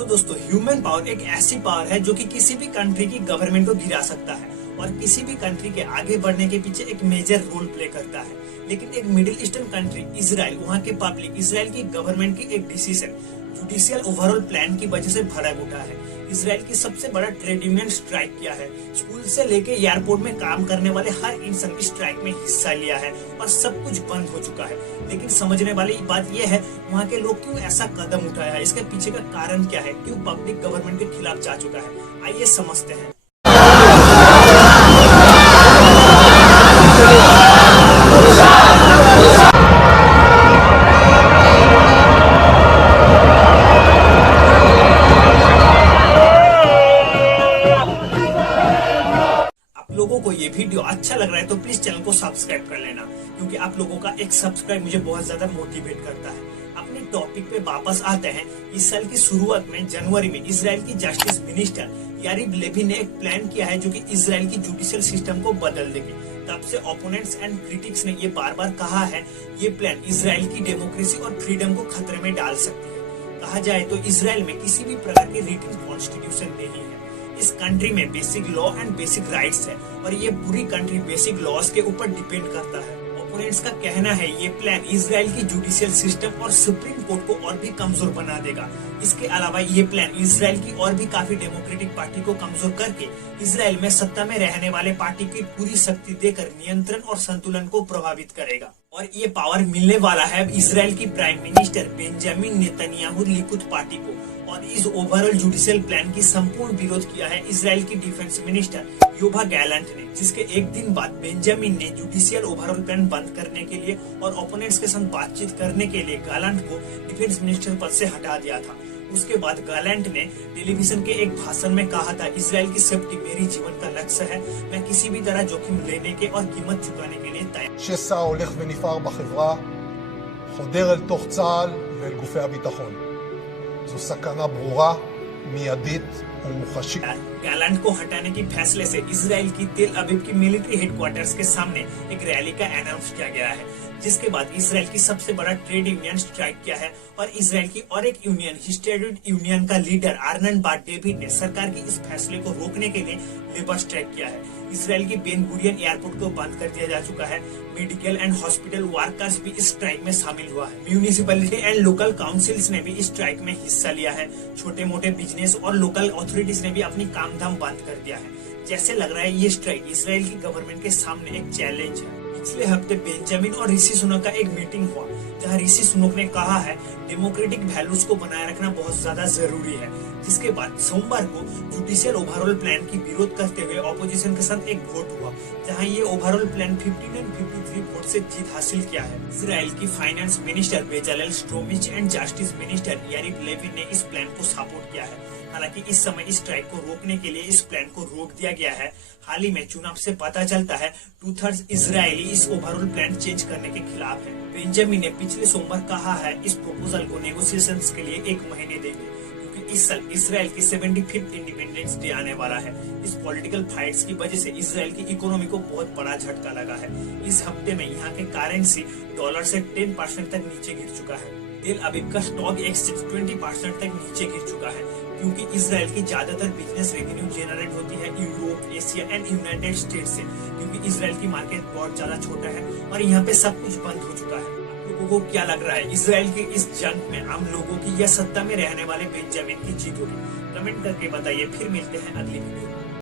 Hello दोस्तों, human power एक ऐसी पावर है जो कि किसी भी कंट्री की गवर्नमेंट को गिरा सकता है और किसी भी कंट्री के आगे बढ़ने के पीछे एक मेजर रोल प्ले करता है। लेकिन एक मिडिल ईस्टर्न कंट्री इजराइल, वहाँ के पब्लिक इजराइल की गवर्नमेंट की एक डिसीजन जुडिशियल ओवरऑल प्लान की वजह से भड़क उठा है। इजराइल की सबसे बड़ा ट्रेड यूनियन स्ट्राइक किया है। स्कूल से लेके एयरपोर्ट में काम करने वाले हर इंसान इस स्ट्राइक में हिस्सा लिया है और सब कुछ बंद हो चुका है। लेकिन समझने वाली बात यह है, वहाँ के लोग क्यों ऐसा कदम उठाया है, इसके पीछे का कारण क्या है, क्यों पब्लिक गवर्नमेंट के खिलाफ जा चुका है। आइए समझते हैं। लोगों को ये वीडियो अच्छा लग रहा है तो प्लीज चैनल को सब्सक्राइब कर लेना, क्योंकि आप लोगों का एक सब्सक्राइब मुझे बहुत ज्यादा मोटिवेट करता है। अपने टॉपिक पे वापस आते हैं। इस साल की शुरुआत में जनवरी में इजराइल की जस्टिस मिनिस्टर यारिव लेविन ने एक प्लान किया है जो कि इजराइल की जुडिशियल सिस्टम को बदल देगी। तब से ओपोनेंट्स एंड क्रिटिक्स ने ये बार बार कहा है, ये प्लान इजराइल की डेमोक्रेसी और फ्रीडम को खतरे में डाल सकती है। कहा जाए तो इजराइल में किसी भी प्रकार की रिटन कॉन्स्टिट्यूशन नहीं है। इस कंट्री में basic law and basic rights है और ये पूरी कंट्री बेसिक लॉज के ऊपर डिपेंड करता है। ओपोनेंट्स का कहना है ये प्लान इजराइल की जुडिशियल सिस्टम और सुप्रीम कोर्ट को और भी कमजोर बना देगा। इसके अलावा ये प्लान इजराइल की और भी काफी डेमोक्रेटिक पार्टी को कमजोर करके इजराइल में सत्ता में रहने वाले पार्टी की पूरी शक्ति देकर नियंत्रण और संतुलन को प्रभावित करेगा। और ये पावर मिलने वाला है इजराइल की prime minister Benjamin Netanyahu Likud party को। और इस ओवरऑल जुडिशियल प्लान की संपूर्ण विरोध किया है इजराइल की डिफेंस मिनिस्टर योवा गैलेंट ने, जिसके एक दिन बाद बेंजामिन ने जुडिशियल ओवरऑल प्लान बंद करने के लिए और ओपोनेंट्स के साथ बातचीत करने के लिए गैलेंट को डिफेंस मिनिस्टर पद से हटा दिया था। उसके बाद गैलेंट ने टेलीविजन के एक भाषण में कहा था, इजराइल की सेफ्टी मेरी जीवन का लक्ष्य है, मैं किसी भी तरह जोखिम लेने के और कीमत चुकाने के लिए तैयार। שסע הולך ונפער בחברה, חודר אל תוך צה"ל ואל גופי הביטחון. זו סכנה ברורה, מיידית ומוחשית. गैलेंट को हटाने के फैसले से इजराइल की तेल अवीव की मिलिट्री हेडक्वार्टर्स के सामने एक रैली का अनाउंस किया गया है, जिसके बाद इजराइल की सबसे बड़ा ट्रेड यूनियन स्ट्राइक किया है। और इजराइल की और एक यूनियन हिस्टेरिड यूनियन का लीडर आर्नन बाट डेविड ने सरकार के इस फैसले को रोकने के लिए लेबर स्ट्राइक किया है। इजराइल की बेन गुरियन एयरपोर्ट को बंद कर दिया जा चुका है। मेडिकल एंड हॉस्पिटल वर्कर्स भी इस स्ट्राइक में शामिल हुआ है। म्यूनिसिपैलिटी एंड लोकल काउंसिल्स ने भी इस स्ट्राइक में हिस्सा लिया है। छोटे मोटे बिजनेस और लोकल अथॉरिटीज ने भी अपनी काम धाम बंद कर दिया है। जैसे लग रहा है ये स्ट्राइक इजराइल की गवर्नमेंट के सामने एक चैलेंज है। पिछले हफ्ते बेंजामिन और ऋषि सुनक का एक मीटिंग हुआ, जहां ऋषि सुनक ने कहा है डेमोक्रेटिक वैल्यूज को बनाए रखना बहुत ज्यादा जरूरी है। जिसके बाद सोमवार को जुडिशियल ओवरऑल प्लान की विरोध करते हुए ऑपोजिशन के साथ एक वोट हुआ, जहां ये ओवरऑल प्लान 59-53 वोट से जीत हासिल किया है। इजराइल की finance minister Bezalel Smotrich and justice minister Yariv Levin ने इस प्लान को सपोर्ट किया है। हालांकि इस समय इस स्ट्राइक को रोकने के लिए इस प्लान को रोक दिया गया है। हाल ही में चुनाव से पता चलता है 2/3 इजरायली इस ओवरऑल प्लान चेंज करने के खिलाफ है। बेंजामिन ने पिछले सोमवार कहा है इस प्रपोजल को नेगोशिएशंस के लिए 1 महीने देंगे, क्योंकि इस साल इजराइल की 75th इंडिपेंडेंस डे आने वाला है। इस पॉलिटिकल फाइट्स की वजह से इजराइल की इकोनॉमी को बहुत बड़ा झटका लगा है। इस हफ्ते में यहाँ के करेंसी डॉलर से 10% तक नीचे गिर चुका है। तेल अवीव का स्टॉक एक्सचेंज 20% तक नीचे गिर चुका है, क्योंकि इजराइल की ज्यादातर बिजनेस रेवेन्यू जनरेट होती है Europe, Asia and United states से, क्योंकि इजराइल की मार्केट बहुत ज्यादा छोटा है और यहाँ पे सब कुछ बंद हो चुका है। आप लोगों को क्या लग रहा है, इजराइल के इस जंग में आम लोगों की या सत्ता में रहने वाले बेंजामिन की जीत होगी? कमेंट करके बताइए। फिर मिलते हैं अगली वीडियो में।